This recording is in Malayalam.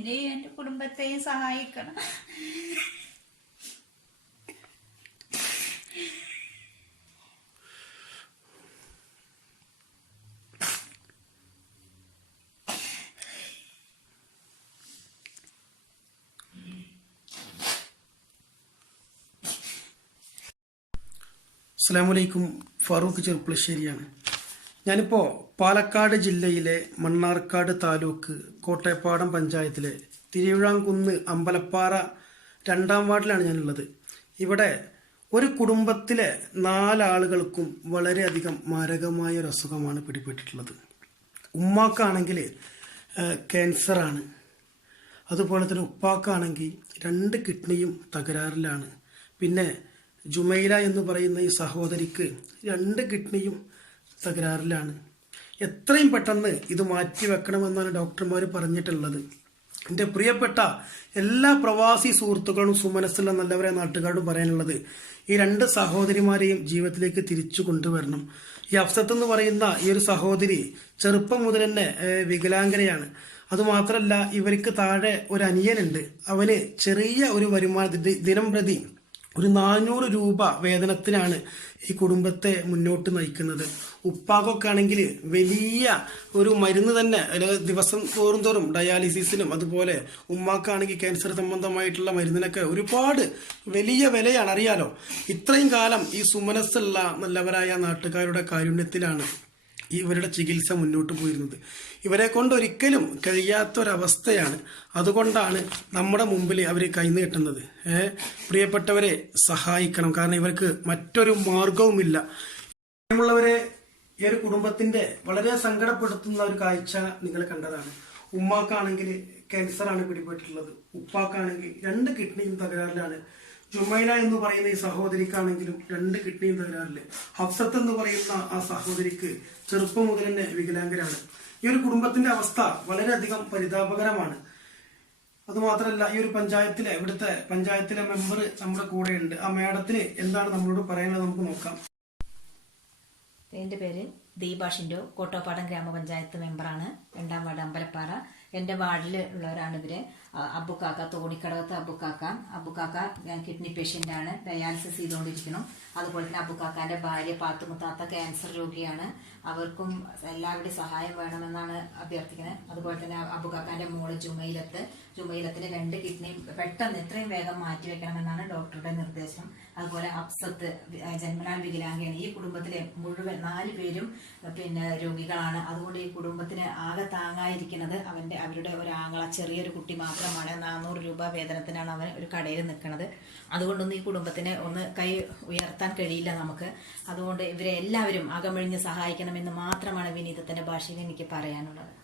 എന്നെയും എൻ്റെ കുടുംബത്തെയും സഹായിക്കണം. അസ്സലാമലൈക്കും. ഫാറൂഖ് ചെറുപ്പളശ്ശേരിയാണ്. ഞാനിപ്പോൾ പാലക്കാട് ജില്ലയിലെ മണ്ണാർക്കാട് താലൂക്ക് കോട്ടയപ്പാടം പഞ്ചായത്തിലെ തിരുവിഴാംകുന്ന് അമ്പലപ്പാറ 2-ാം വാർഡിലാണ് ഞാനുള്ളത്. ഇവിടെ ഒരു കുടുംബത്തിലെ 4 ആളുകൾക്കും വളരെയധികം മാരകമായ ഒരു അസുഖമാണ് പിടിപെട്ടിട്ടുള്ളത്. ഉമ്മാക്കാണെങ്കിൽ ക്യാൻസറാണ്. അതുപോലെ തന്നെ ഉപ്പാക്കാണെങ്കിൽ 2 കിഡ്നിയും തകരാറിലാണ്. പിന്നെ ജുമൈല എന്ന് പറയുന്ന ഈ സഹോദരിക്ക് 2 കിഡ്നിയും തകരാറിലാണ്. എത്രയും പെട്ടെന്ന് ഇത് മാറ്റിവെക്കണമെന്നാണ് ഡോക്ടർമാർ പറഞ്ഞിട്ടുള്ളത്. എൻ്റെ പ്രിയപ്പെട്ട എല്ലാ പ്രവാസി സുഹൃത്തുക്കളും സുമനസ്സുള്ള നല്ലവരെ നാട്ടുകാരോടും പറയാനുള്ളത്, ഈ 2 സഹോദരിമാരെയും ജീവിതത്തിലേക്ക് തിരിച്ചു കൊണ്ടുവരണം. ഈ അഫ്സത്ത് എന്ന് പറയുന്ന ഈ ഒരു സഹോദരി ചെറുപ്പം മുതൽ തന്നെ വികലാംഗനയാണ്. അതുമാത്രമല്ല, ഇവർക്ക് താഴെ ഒരു അനിയനുണ്ട്. അവന് ചെറിയ ഒരു വരുമാനത്തിൻ്റെ ദിനം പ്രതി ഒരു 400 രൂപ വേതനത്തിനാണ് ഈ കുടുംബത്തെ മുന്നോട്ട് നയിക്കുന്നത്. ഉപ്പാക്കൊക്കെ ആണെങ്കിൽ വലിയ ഒരു മരുന്ന് തന്നെ ദിവസം തോറും ഡയാലിസിസിനും, അതുപോലെ ഉമ്മാക്കാണെങ്കിൽ ക്യാൻസർ സംബന്ധമായിട്ടുള്ള മരുന്നിനൊക്കെ ഒരുപാട് വലിയ വിലയാണ്. അറിയാലോ, ഇത്രയും കാലം ഈ സുമനസ്സുള്ള നല്ലവരായ നാട്ടുകാരുടെ കാരുണ്യത്തിലാണ് ഇവരുടെ ചികിത്സ മുന്നോട്ട് പോയിരുന്നത്. ഇവരെ കൊണ്ട് ഒരിക്കലും കഴിയാത്തൊരവസ്ഥയാണ്. അതുകൊണ്ടാണ് നമ്മുടെ മുമ്പിൽ അവർ കൈനീട്ടുന്നത്. പ്രിയപ്പെട്ടവരെ സഹായിക്കണം, കാരണം ഇവർക്ക് മറ്റൊരു മാർഗവുമില്ല. ഉള്ളവരെ, ഈ ഒരു കുടുംബത്തിന്റെ വളരെ സങ്കടപ്പെടുത്തുന്ന ഒരു കാഴ്ച നിങ്ങൾ കണ്ടതാണ്. ഉമ്മാക്കാണെങ്കിൽ ക്യാൻസറാണ് പിടിപെട്ടിട്ടുള്ളത്. ഉപ്പാക്കാണെങ്കിൽ 2 കിഡ്നിയും തകരാറിലാണ്. ജുമൈല എന്ന് പറയുന്ന ഈ സഹോദരിക്കാണെങ്കിലും 2 കിഡ്നിയും തകരാറില്. ഹഫ്സത്ത് എന്ന് പറയുന്ന ആ സഹോദരിക്ക് ചെറുപ്പം മുതൽ തന്നെ വികലാംഗരാണ്. ഈ ഒരു കുടുംബത്തിന്റെ അവസ്ഥ വളരെയധികം പരിതാപകരമാണ്. അതുമാത്രമല്ല, ഈ ഒരു ഇവിടുത്തെ പഞ്ചായത്തിലെ മെമ്പർ നമ്മുടെ കൂടെയുണ്ട്. ആ മാഡത്തിന് എന്താണ് നമ്മളോട് പറയാനുള്ളത് നമുക്ക് നോക്കാം. എൻ്റെ പേര് ദീപ ഷിൻഡോ, കോട്ടോപ്പാടം ഗ്രാമപഞ്ചായത്ത് മെമ്പറാണ്, 2-ാം വാർഡ് അമ്പലപ്പാറ. എൻ്റെ വാർഡിൽ ഉള്ളവരാണ് ഇവര്. അബുക്കാക്ക, തോണിക്കടവത്ത് അബുക്കാക്ക കിഡ്നി പേഷ്യൻ്റ് ആണ്, ഡയാലിസിസ് ചെയ്തുകൊണ്ടിരിക്കണം. അതുപോലെ തന്നെ അബുക്കാക്കാന്റെ ഭാര്യ പാത്തുമുത്താത്ത ക്യാൻസർ രോഗിയാണ്. അവർക്കും എല്ലാവരുടെയും സഹായം വേണമെന്നാണ് അഭ്യർത്ഥിക്കുന്നത്. അതുപോലെ തന്നെ അബുക്കാക്കാന്റെ മോള് ജുമൈലത്തിന് 2 കിഡ്നി പെട്ടെന്ന് എത്രയും വേഗം മാറ്റിവെക്കണമെന്നാണ് ഡോക്ടറുടെ നിർദ്ദേശം. അതുപോലെ അഫ്സത്ത് ജന്മനാൽ വികലാംഗയാണ്. ഈ കുടുംബത്തിലെ മുഴുവൻ 4 പേരും രോഗികളാണ്. അതുകൊണ്ട് ഈ കുടുംബത്തിന് ആകെ താങ്ങായിരിക്കുന്നത് അവരുടെ ഒരു ആങ്ങള, ചെറിയൊരു കുട്ടി മാത്രമാണ്. 400 രൂപ വേതനത്തിനാണ് അവൻ ഒരു കടയിൽ നിൽക്കുന്നത്. അതുകൊണ്ടൊന്നും ഈ കുടുംബത്തിന് ഒന്ന് കൈ ഉയർത്താൻ കഴിയില്ല നമുക്ക്. അതുകൊണ്ട് ഇവരെ എല്ലാവരും അകമഴിഞ്ഞ് സഹായിക്കണമെന്ന് മാത്രമാണ് വിനീതത്തിന്റെ ഭാഷയിൽ എനിക്ക് പറയാനുള്ളത്.